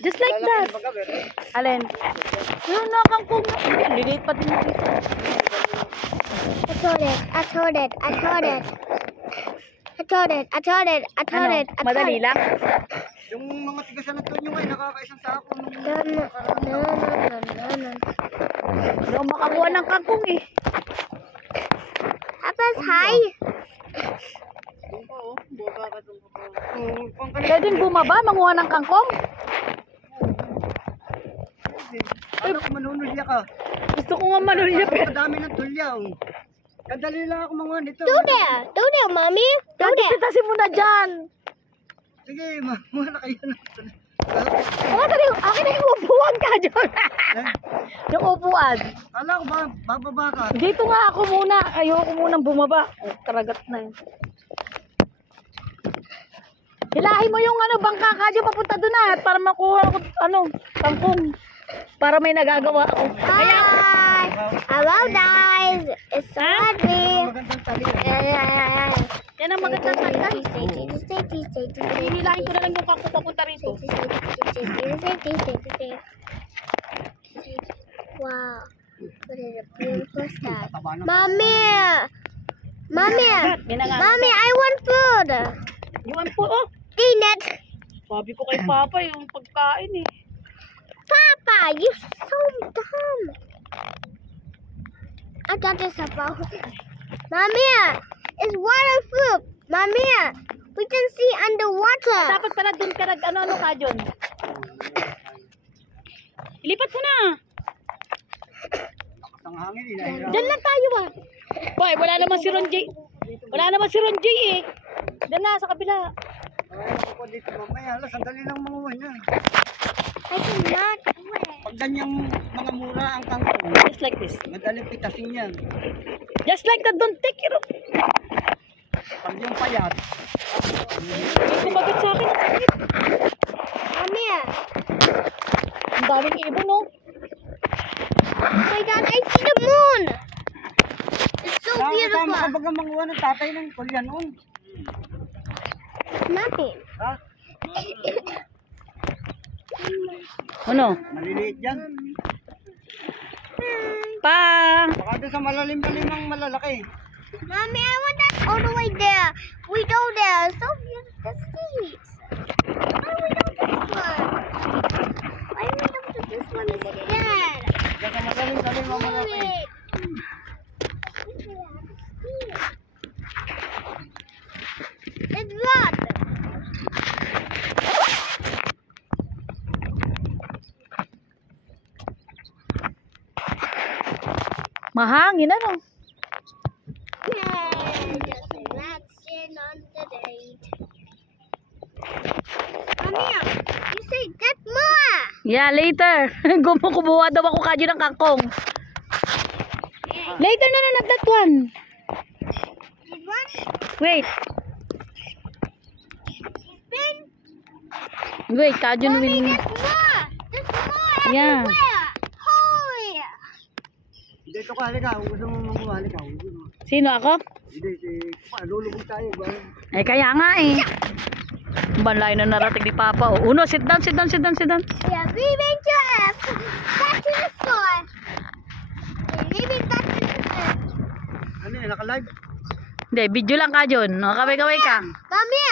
Just like that. Alin? Yun na, kangkong. Liliit pa din dito. I told it. I told it. I told it. I told it. I told it. I told it. Ano? Madali lang? Yung mga tigasan ng tunyo ay nakakaisang sako. Hindi ako makakuha ng kangkong eh. Tapos, hi. Pwedeng bumaba, manguha ng kangkong? Ano kung manunulya ka? Gusto ko nga manulya pero. Madami ng tulya. Kadali lang ako mga nito. Do there. Do there, mommy. Do there. Pitasin mo na dyan. Sige, mga na kayo na. Akin na yung upuan ka dyan. Yung upuan. Kala ko ba, bababa ka? Dito nga ako muna. Ayoko munang bumaba. Ay, karagat na yun. Hilahin mo yung bangka ka dyan papunta doon na para makuha ko kangkong. Para may nagagawa ako. Hi. Hello, guys. It's Audrey. Magandang tali. Yan ang magandang tanda. Hihilahin ko na lang yung kangkong papunta rito. Wow. What is a beautiful sky. Mommy. Mommy. Mommy, I want food. Iwan po, oh. Dinner. Sabi ko kay Papa yung pagkain eh. Papa, you're so dumb. I thought this about. Mommy, it's waterproof. Mommy, we can see underwater. Dapat pala dun ka ano ka dyan. Ilipat mo na. Ang hangin, inahira. Diyan lang tayo ba? Boy, wala naman si Ron J. Wala naman si Ron J eh. Diyan na sa kabila. Ay, ako dito mamaya. Hala, sandali lang mga niya. I cannot do it. Pag ganyang mga mura ang kangkong, Just like this. madaling pitasin yan. Just like that, don't take it. Pag yung payat, May kumagat sa akin. Mommy, Ang daming ibon, no? oh my God, I see the moon. It's so tama beautiful. kabaga manguha ng tatay ng kulya noon. It's nothing. Ha? Ano? Maliliit yan. Pa! Baka doon sa malalim-lalim ang malalaki. Mommy, I want that all the way there. We go there. So beautiful. The seats. Why we don't do this one? Why we don't do this one instead? Diyan sa malalim-lalim ang malaki. Wait. It's what? Mahangin, ano? Yay! Just relaxing on the date. Mommy, you say that more. Yeah, later. Kumuha daw ako kadyo ng kangkong. Later na not that one. This one? Wait. Spin. Wait, kadyo na Mommy, win. there's more. There's more Yeah. everywhere. Holy. Dito ka, halika. Kung gusto mo manguha, halika. Sino ako? Hindi, lulubog tayo. Ba? Eh, kaya nga eh. Banlay na narating ni Papa. Oh. Uno, sit down, sit down, sit down, sit down. Yeah, leaving to F. Back to the store. Leaving back to the store. Ano yan, naka-live? Hindi, video lang ka dyan. Kaway-kaway ka. Mommy,